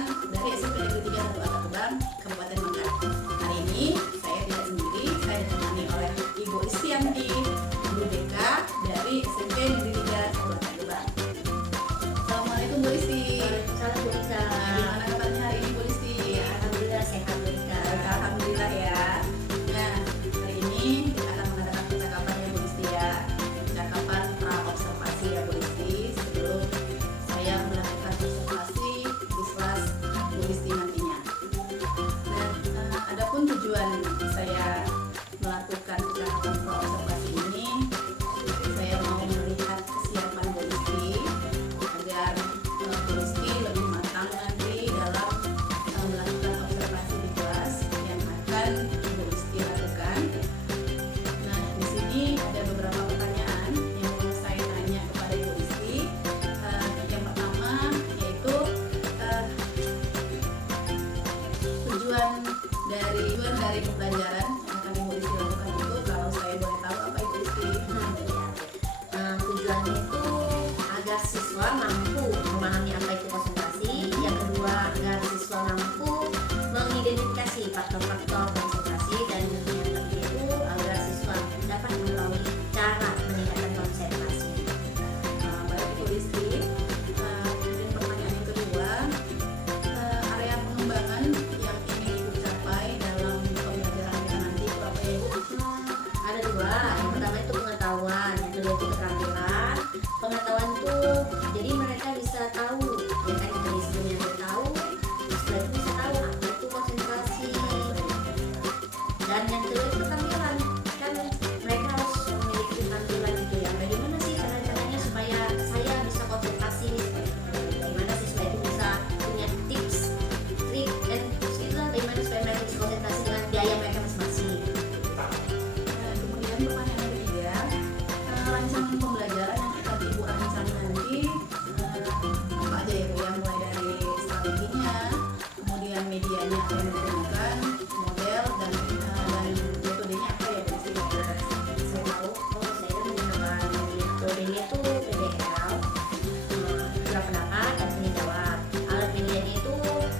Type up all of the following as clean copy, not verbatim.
angkatan dari SMP Negeri 3 Satu Arta Gebang, Kabupaten Bangka. Hari ini saya tidak sendiri, saya ditemani oleh Ibu Istianti, Guru BK dari SMP Negeri 3 Satu Arta Gebang. Assalamualaikum Bu Isti. Waalaikumsalam Bu Ika. Gimana kabarnya hari ini Bu Isti? Ya, alhamdulillah sehat Bu Ika. Alhamdulillah ya. Nah, hari ini kita akan mengadakan percakapan ya Bu Isti ya. Percakapan pra observasi ya Bu Isti. Sebelum saya melakukan observasi di kelas Bu Isti nantinya. Nah, adapun tujuan saya melakukan percakapan pra observasi ini, saya mau melihat kesiapan Bu Isti agar Bu Isti lebih matang nanti dalam melakukan observasi di kelas yang akan Bu Isti lakukan. Nah, di sini ada beberapa pertanyaan yang mau saya tanya kepada Ibu Isti. Yang pertama yaitu tujuan dari pembelajaran yang akan Ibu Isti lakukan itu, kalau saya boleh tahu apa Ibu Isti? Tujuannya itu agar siswa mampu memahami apa itu konsentrasi. Yang kedua, agar siswa mampu mengidentifikasi faktor-faktor konsentrasi. Dan yang ketiga itu agar siswa dapat mengetahui cara meningkatkan konsentrasi. Baik Ibu Isti. Kemudian pertanyaan yang kedua, area pengembangan yang ingin Ibu capai dalam pembelajaran kita nanti itu apa ya Ibu? Ada dua. Yang pertama itu pengetahuan, yang kedua itu keterampilan. Pengetahuan itu jadi mereka bisa tahu, ya kan, dari sebelumnya dia tahu, setelah itu bisa tahu apa itu konsentrasi. Dan yang kedua itu keterampilan, kan mereka harus memiliki keterampilan gitu ya. Bagaimana sih cara-caranya supaya saya bisa konsentrasi? Bagaimana sih supaya itu bisa punya tips, trik, dan juga bagaimana supaya mereka bisa konsentrasi dengan biaya mereka masing-masing. Kemudian pertanyaan yang ketiga, rancangan pembelajaran yang akan Ibu rancang nanti apa aja ya Bu ya, mulai dari strateginya, kemudian medianya apa yang digunakan, model dan metodenya apa ya Bu Isti? Saya tahu. Saya itu menggunakan metodenya itu PBL, surat pendapat dan seni jawab. Alat medianya itu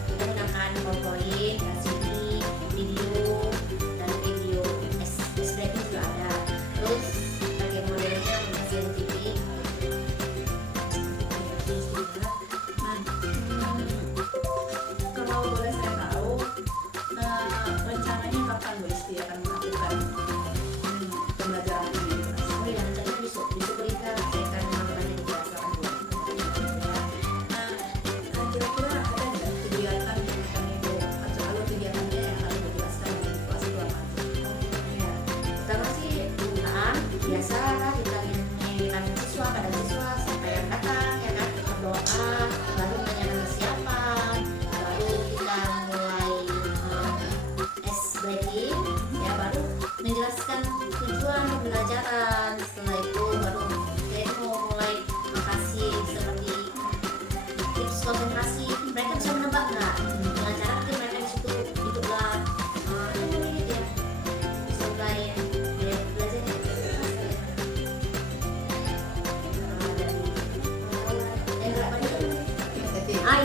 kita gunakan PowerPoint, LCD, video, dan video SBT juga ada. Terus pakai modelnya mesin TV. Kalau boleh saya tahu, rencananya kapan Bu Isti akan melakukan pembelajaran ini? Oh iya, rencananya besok berita saya akan melakukannya di kelas 8 Bu. Kira-kira ada nggak kegiatan yang akan Ibu, atau kegiatannya yang akan Ibu jelaskan di kelas itu apa? Ya, pertama sih pembukaan biasa kita mengingatkan siswa pada siswa sampai yang datang ya kan, berdoa, baru menanyakan kesiapan, baru kita mulai ice breaking, ya baru menjelaskan tujuan pembelajaran. Setelah itu baru kita itu mau mulai makasih seperti tips konsentrasi. Mereka bisa menebak nggak dengan cara mungkin mereka di situ duduklah ya sampai dia belajarnya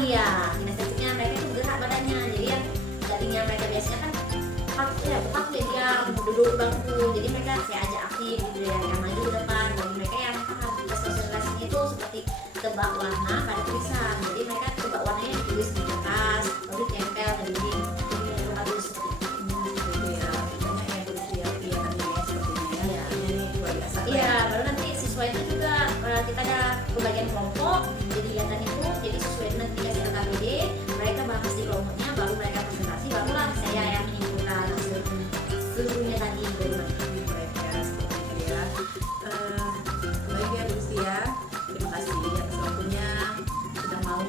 iya, kinestetiknya mereka itu bergerak badannya. Jadi yang tadinya mereka biasanya kan tetap ya dia duduk di bangku, jadi mereka saya ajak aktif gitu ya, yang maju ke depan. Bagi mereka yang paham tugas konsentrasinya itu seperti tebak warna pada tulisan, jadi mereka tebak warnanya ditulis di kertas lalu ditempel dan jadi bagus seperti itu. Gitu ya, banyak yang kegiatannya ya sepertinya ya. Ini luar biasa. Iya, baru nanti siswa itu juga kita ada pembagian kelompok, jadi kegiatan itu jadi sesuai dengan dikasih LKPD, mereka bahas di kelompoknya, baru mereka presentasi, barulah saya yang menyimpulkan hasil seluruhnya tadi bagaimana. Mereka seperti itu ya. Baik ya Bu Isti ya, terima kasih atas waktunya sudah mau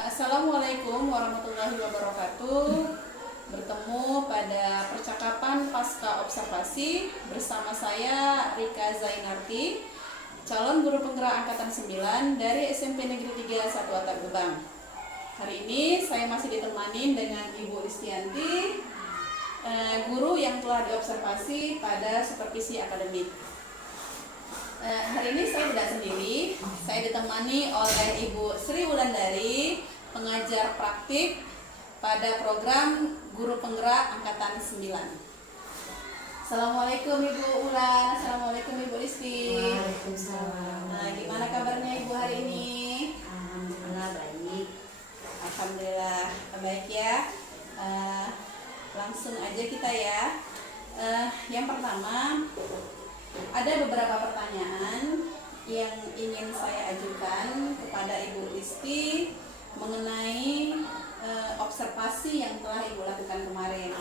Assalamualaikum warahmatullahi wabarakatuh. Bertemu pada percakapan pasca observasi bersama saya Rika Zainarti, calon guru penggerak angkatan 9 dari SMP Negeri 3 1 Atap Gebang. Hari ini saya masih ditemani dengan Ibu Listianti, guru yang telah diobservasi pada supervisi akademik. Hari ini saya tidak sendiri, saya ditemani oleh Ibu Sri Wulandari, pengajar praktik pada program Guru Penggerak Angkatan 9. Assalamualaikum Ibu Ulan, Assalamualaikum Ibu Listi. Waalaikumsalam. Gimana kabarnya Ibu hari ini? Alhamdulillah baik. Alhamdulillah baik ya. Langsung aja kita ya. Yang pertama, ada beberapa pertanyaan yang ingin saya ajukan kepada Ibu Listi mengenai observasi yang telah Ibu lakukan kemarin.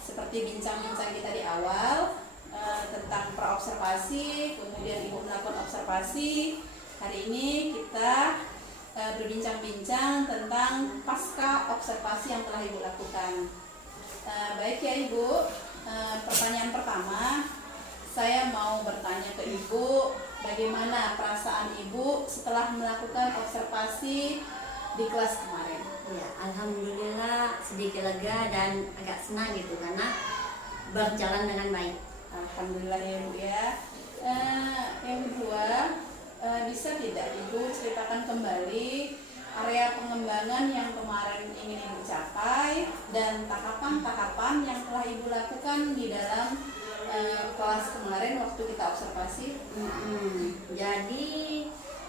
Seperti bincang-bincang kita di awal tentang praobservasi, kemudian Ibu melakukan observasi. Hari ini kita berbincang-bincang tentang pasca observasi yang telah Ibu lakukan. Baik ya Ibu, pertanyaan pertama, saya mau bertanya ke Ibu, bagaimana perasaan Ibu setelah melakukan observasi di kelas kemarin? Ya, alhamdulillah sedikit lega dan agak senang gitu karena berjalan dengan baik. Alhamdulillah ya Ibu ya. Yang kedua, bisa tidak Ibu ceritakan kembali area pengembangan yang kemarin ingin Ibu capai dan tahapan-tahapan yang telah Ibu lakukan di dalam kelas kemarin waktu kita observasi? Jadi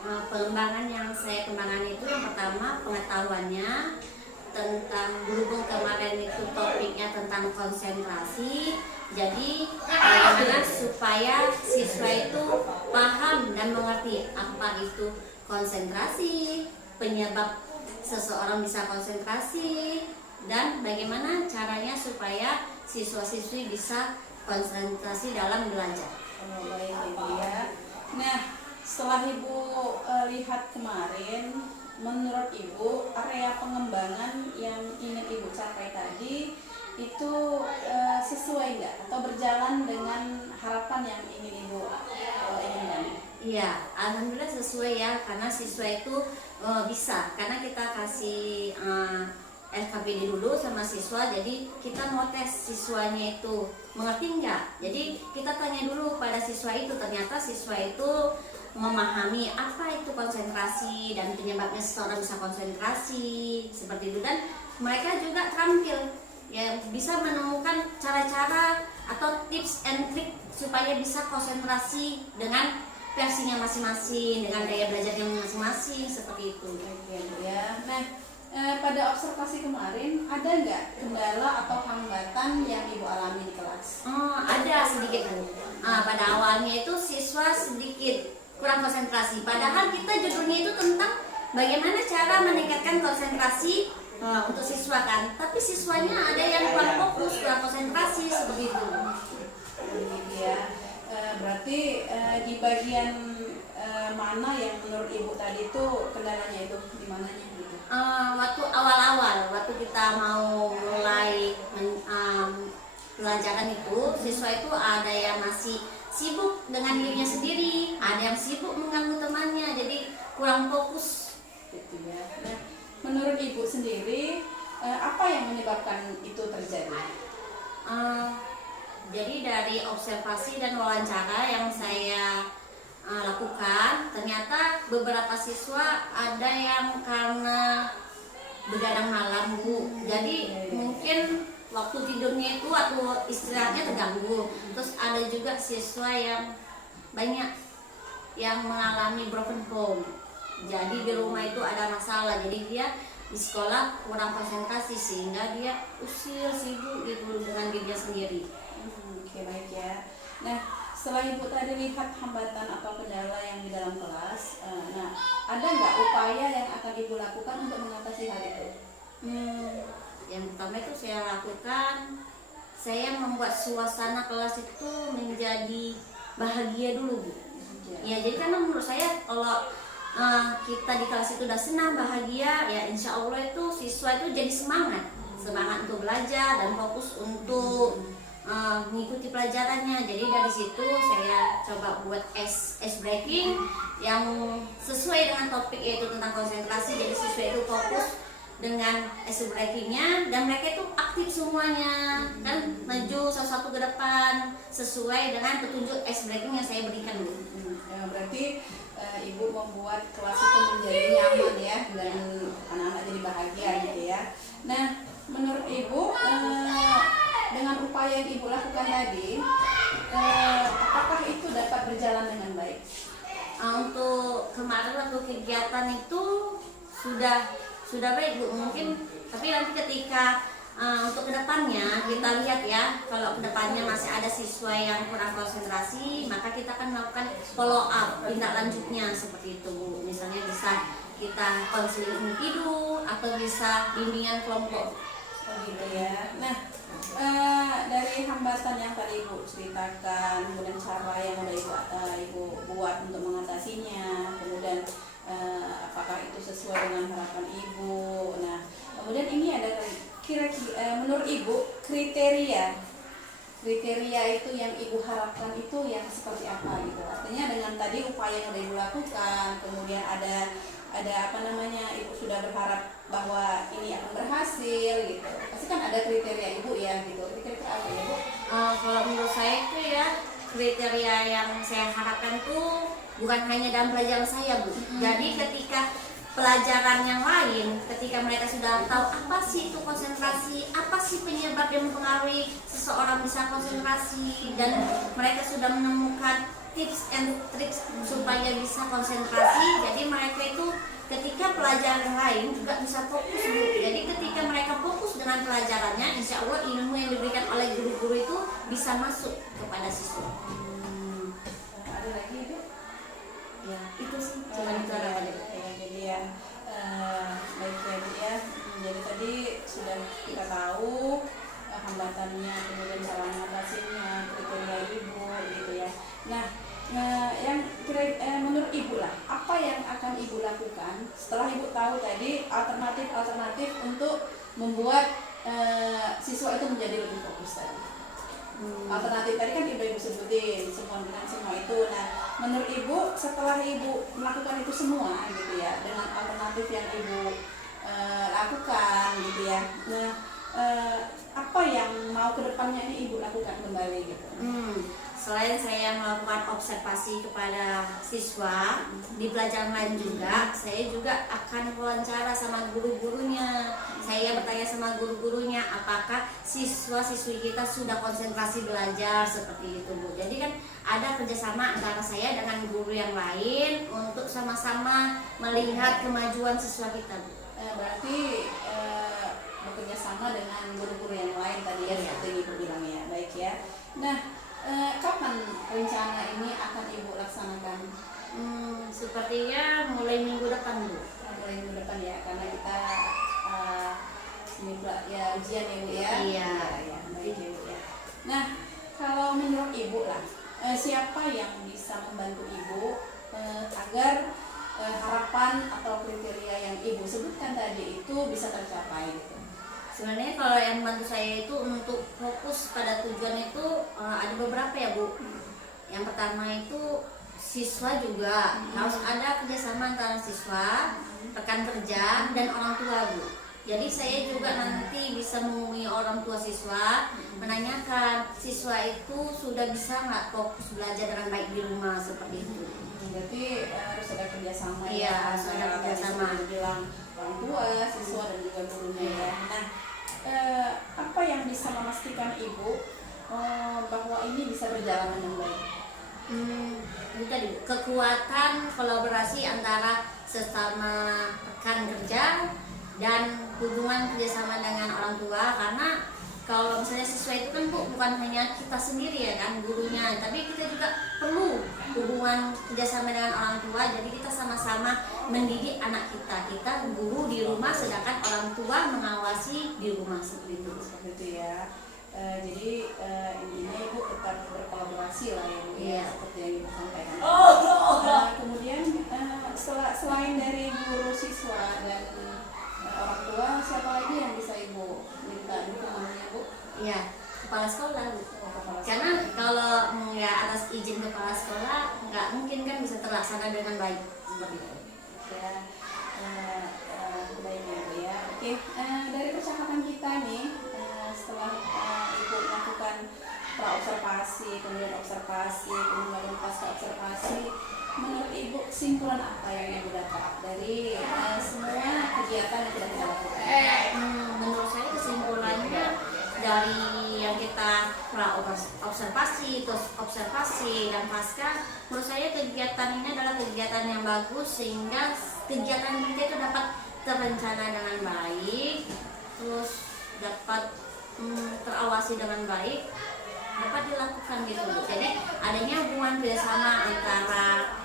pengembangan yang saya kembangkan itu yang pertama pengetahuannya tentang berhubung kemarin itu topiknya tentang konsentrasi. Jadi bagaimana supaya siswa itu paham dan mengerti apa itu konsentrasi, penyebab seseorang bisa konsentrasi, dan bagaimana caranya supaya siswa-siswi bisa konsentrasi dalam belajar. Baik Ibu ya. Nah, setelah Ibu lihat kemarin, menurut Ibu area pengembangan yang ingin Ibu capai tadi itu sesuai nggak atau berjalan dengan harapan yang ingin Ibu inginkan? Iya, alhamdulillah sesuai ya, karena siswa itu bisa, karena kita kasih LKPD dulu sama siswa, jadi kita mau tes siswanya itu mengerti nggak. Jadi kita tanya dulu pada siswa itu, ternyata siswa itu memahami apa itu konsentrasi dan penyebabnya seseorang bisa konsentrasi seperti itu, dan mereka juga terampil ya bisa menemukan cara-cara atau tips and trik supaya bisa konsentrasi dengan versinya masing-masing, dengan daya belajarnya masing-masing seperti itu. Oke, Bu ya. Nah, pada observasi kemarin ada nggak kendala atau hambatan yang Ibu alami di kelas? Oh, ada sedikit Bu. Pada awalnya itu siswa sedikit kurang konsentrasi. Padahal kita judulnya itu tentang bagaimana cara meningkatkan konsentrasi untuk siswa kan. Tapi siswanya ada yang kurang fokus, kurang konsentrasi seperti itu. Gitu ya. Berarti di bagian mana yang menurut Ibu tadi itu kendalanya itu di mananya gitu? Waktu awal-awal, waktu kita mau mulai pelajaran itu, siswa itu ada yang masih sibuk dengan dirinya sendiri, ada yang sibuk mengganggu temannya, jadi kurang fokus. Gitu ya. Nah, menurut Ibu sendiri apa yang menyebabkan itu terjadi? Jadi dari observasi dan wawancara yang saya lakukan, ternyata beberapa siswa ada yang karena begadang malam Bu, jadi mungkin waktu tidurnya itu atau istirahatnya terganggu. Terus ada juga siswa yang banyak yang mengalami broken home, jadi di rumah itu ada masalah, jadi dia di sekolah kurang konsentrasi sehingga dia usil sibuk gitu dengan dirinya sendiri. Oke, baik ya. Nah, setelah Ibu tadi lihat hambatan atau kendala yang di dalam kelas, nah ada nggak upaya yang akan Ibu lakukan untuk mengatasi hal itu? Yang pertama itu saya lakukan, saya membuat suasana kelas itu menjadi bahagia dulu Bu. Ya, jadi karena menurut saya kalau kita di kelas itu udah senang, bahagia, ya insya Allah itu siswa itu jadi semangat untuk belajar dan fokus untuk mengikuti pelajarannya. Jadi dari situ saya coba buat ice breaking yang sesuai dengan topik, yaitu tentang konsentrasi. Jadi siswa itu fokus dengan ice breakingnya dan mereka itu aktif semuanya kan, maju satu-satu ke depan sesuai dengan petunjuk ice breaking yang saya berikan dulu. Ya, berarti Ibu membuat kelas itu menjadi nyaman ya, dan anak-anak jadi bahagia gitu ya. Nah, menurut Ibu dengan upaya yang Ibu lakukan tadi, apakah itu dapat berjalan dengan baik? Untuk kemarin waktu kegiatan itu sudah baik Bu, mungkin tapi nanti ketika untuk kedepannya kita lihat ya, kalau kedepannya masih ada siswa yang kurang konsentrasi, maka kita akan melakukan follow up tindak lanjutnya seperti itu Bu. Misalnya bisa kita konseling individu atau bisa bimbingan kelompok. Oh gitu ya. Nah, dari hambatan yang tadi Ibu ceritakan, kemudian cara yang udah Ibu buat untuk mengatasinya, kemudian apakah itu sesuai dengan harapan Ibu. Nah, kemudian ini ada kira-kira menurut Ibu kriteria itu yang Ibu harapkan itu yang seperti apa gitu. Artinya dengan tadi upaya yang udah Ibu lakukan, kemudian ada apa namanya, Ibu sudah berharap bahwa ini akan berhasil gitu. Pasti kan ada kriteria Ibu ya gitu. Kira-kira apa ya Bu? Kalau menurut saya itu ya, kriteria yang saya harapkan tuh bukan hanya dalam pelajaran saya Bu. Jadi ketika pelajaran yang lain, ketika mereka sudah tahu apa sih itu konsentrasi, apa sih penyebab yang mempengaruhi seseorang bisa konsentrasi, dan mereka sudah menemukan tips and tricks supaya bisa konsentrasi, jadi mereka itu ketika pelajaran yang lain juga bisa fokus Bu. Jadi ketika mereka fokus dengan pelajarannya, insya Allah ilmu yang diberikan oleh guru-guru itu bisa masuk kepada siswa. Ada lagi Bu? Ya, itu sih cuma itu harapannya. Ya, jadi ya baik ya Bu ya. Jadi tadi sudah kita tahu hambatannya, kemudian cara mengatasinya, kriteria Ibu gitu ya. Nah, yang menurut Ibu lah, apa yang akan Ibu lakukan setelah Ibu tahu tadi alternatif untuk membuat siswa itu menjadi lebih fokus tadi? Alternatif tadi kan ibu sebutin semua dengan semua itu. Nah, menurut ibu setelah ibu melakukan itu semua gitu ya, dengan alternatif yang ibu lakukan gitu ya. Nah, apa yang mau kedepannya ini ibu lakukan kembali gitu? Selain saya melakukan observasi kepada siswa di pelajaran lain juga, saya juga akan wawancara sama guru-gurunya. Saya bertanya sama guru-gurunya apakah siswa-siswi kita sudah konsentrasi belajar seperti itu, Bu. Jadi kan ada kerjasama antara saya dengan guru yang lain untuk sama-sama melihat kemajuan siswa kita, Bu. Berarti bekerja sama dengan guru-guru yang lain tadi ya, seperti ibu bilang ya. Baik ya. Nah, kapan rencana ini akan ibu laksanakan? Sepertinya mulai minggu depan, Bu. Mulai minggu depan ya, karena kita ini ya ujian ya, Bu ya. Iya. Ya, baik ya, Bu ya. Nah, kalau menurut ibu lah, siapa yang bisa membantu ibu agar harapan atau kriteria yang ibu sebutkan tadi itu bisa tercapai gitu? Sebenarnya kalau yang bantu saya itu untuk fokus pada tujuan itu ada beberapa ya, Bu. Yang pertama itu siswa juga harus ada kerjasama antara siswa, rekan kerja, dan orang tua, Bu. Jadi saya juga nanti bisa menghubungi orang tua siswa, menanyakan siswa itu sudah bisa nggak fokus belajar dengan baik di rumah seperti itu. Berarti harus ada kerjasama Iya, ya, harus ada kerjasama. Bilang orang tua, siswa dan juga gurunya ya. Nah, apa yang bisa memastikan ibu bahwa ini bisa berjalan dengan baik? Itu tadi kekuatan kolaborasi antara sesama rekan kerja dan hubungan kerjasama dengan orang tua, karena kalau misalnya siswa itu kan, Bu, bukan hanya kita sendiri ya kan gurunya, tapi kita juga perlu hubungan kerjasama dengan orang tua. Jadi kita sama-sama mendidik anak kita guru di rumah, sedangkan orang tua mengawasi di rumah seperti itu. Seperti itu ya. Jadi intinya ibu tetap berkolaborasi lah ya, Bu, ya, seperti yang ibu sampaikan. Kemudian selain dari guru, siswa dan orang tua, siapa lagi yang bisa ibu minta dukungannya, Bu? Iya, kepala sekolah, Bu. Kepala Karena kalau nggak atas izin kepala sekolah nggak mungkin kan bisa terlaksana dengan baik seperti itu. Ya, baik ya, Bu ya. Oke, dari percakapan kita nih, setelah ibu melakukan pra-observasi, kemudian observasi, kemudian pasca observasi, menurut ibu kesimpulan apa yang ibu dapat dari semua kegiatan yang sudah kita lakukan? Menurut saya kesimpulannya dari yang kita observasi, terus observasi dan pasca, menurut saya kegiatan ini adalah kegiatan yang bagus sehingga kegiatan kita itu dapat terencana dengan baik, terus dapat terawasi dengan baik, dapat dilakukan gitu, Bu. Jadi adanya hubungan kerjasama antara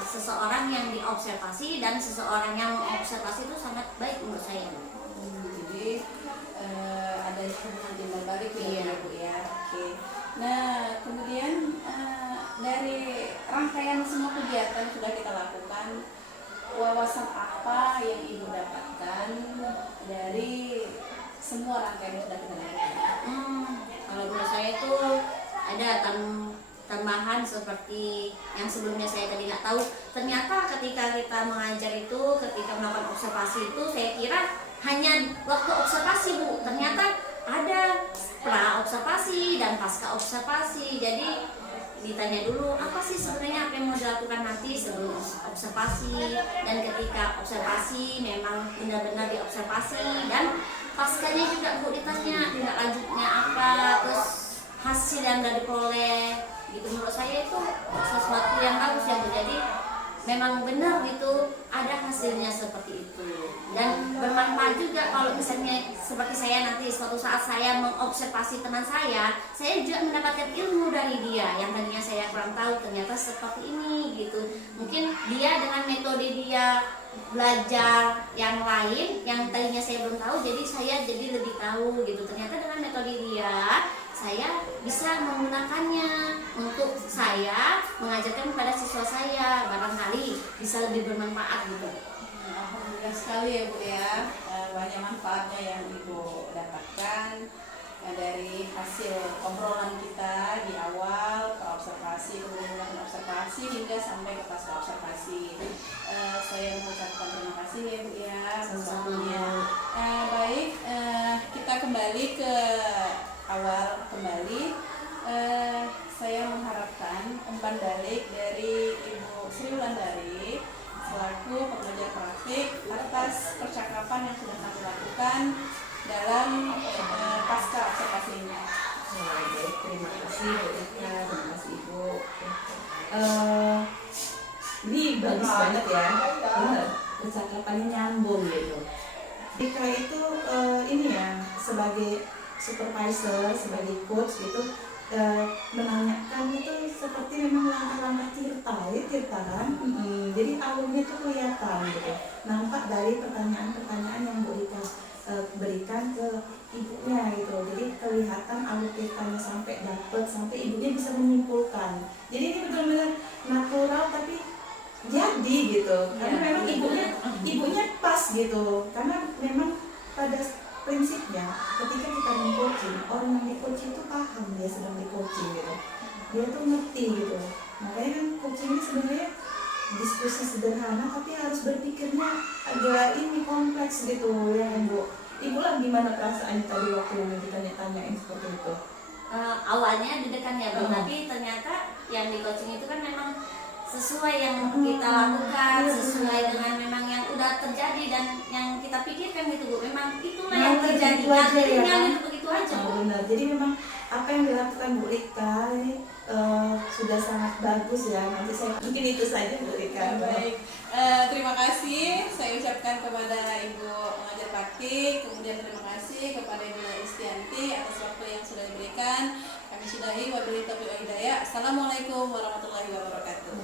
seseorang yang diobservasi dan seseorang yang mengobservasi itu sangat baik menurut saya. Jadi ada hubungan timbal balik ya, Bu ya. Oke. Nah, kemudian dari rangkaian semua kegiatan yang sudah kita lakukan, wawasan apa yang ibu dapatkan dari semua rangkaian yang sudah kita lakukan? Kalau menurut saya itu ada tambahan seperti yang sebelumnya saya tadi nggak tahu. Ternyata ketika kita mengajar itu, ketika melakukan observasi itu, saya kira hanya waktu observasi, Bu. Ternyata ada pra observasi dan pasca observasi. Jadi ditanya dulu apa sih sebenarnya apa yang mau dilakukan nanti sebelum observasi, dan ketika observasi memang benar-benar diobservasi, dan paskanya juga, Bu, ditanya tindak lanjutnya apa, terus hasil yang sudah diperoleh gitu. Menurut saya itu sesuatu yang bagus ya, Bu. Jadi memang benar gitu ada hasilnya seperti itu, dan bermanfaat juga kalau misalnya seperti saya nanti suatu saat saya mengobservasi teman saya juga mendapatkan ilmu dari dia yang tadinya saya kurang tahu, ternyata seperti ini gitu. Mungkin dia dengan metode dia belajar yang lain yang tadinya saya belum tahu, jadi saya jadi lebih tahu gitu. Ternyata dengan metode dia saya bisa menggunakannya untuk saya mengajarkan kepada siswa saya, barangkali bisa lebih bermanfaat gitu. Alhamdulillah sekali ya, Bu ya, banyak manfaatnya yang ibu dapatkan. dari hasil obrolan kita di awal observasi, kemudian melakukan observasi hingga sampai ke pasca observasi. Saya mengucapkan terima kasih ya Bu ya atas waktunya. Baik, kita kembali ke awal kembali. Saya mengharapkan umpan balik dari Ibu Sri Wulandari selaku pengajar praktik atas percakapan yang sudah kami lakukan dalam pasca observasi ini. Baik, terima kasih Bu Ika, terima kasih Ibu. Ini bagus banget ya, percakapannya nyambung gitu. Ika itu ini ya, sebagai supervisor, sebagai coach gitu, menanyakan itu seperti memang langkah-langkah tirtaan, jadi alurnya itu kelihatan gitu, nampak dari pertanyaan-pertanyaan yang Bu Ika berikan ke ibunya gitu, jadi kelihatan alur ceritanya sampai dapat, sampai ibunya bisa menyimpulkan. Jadi ini benar-benar natural tapi jadi gitu, karena memang ibunya pas gitu, karena memang pada prinsipnya ketika kita meng-coaching, orang yang di-coaching itu paham dia sedang di-coaching gitu, dia tuh ngerti gitu. Makanya kan coaching ini sebenarnya diskusi sederhana tapi harus berpikirnya agak ini kompleks gitu ya Bu. Ibu lah gimana perasaannya tadi waktu yang ditanya-tanyain seperti itu? Awalnya deg-degan ya Bu, tapi ternyata yang di coaching itu kan memang sesuai yang kita lakukan, sesuai dengan memang yang udah terjadi dan yang kita pikirkan gitu Bu. Memang itulah yang terjadi, akhirnya itu begitu aja Bu. Benar, jadi memang apa yang dilakukan Bu Rika ini sudah sangat bagus ya. Nanti saya mungkin itu saja Bu Rika. Baik, terima kasih saya ucapkan kepada Ibu pengajar praktik, kemudian terima kasih kepada Ibu Istianti atas waktu yang sudah diberikan. Kami sudahi, wabillahi taufiq wal hidayah. Assalamualaikum warahmatullahi wabarakatuh.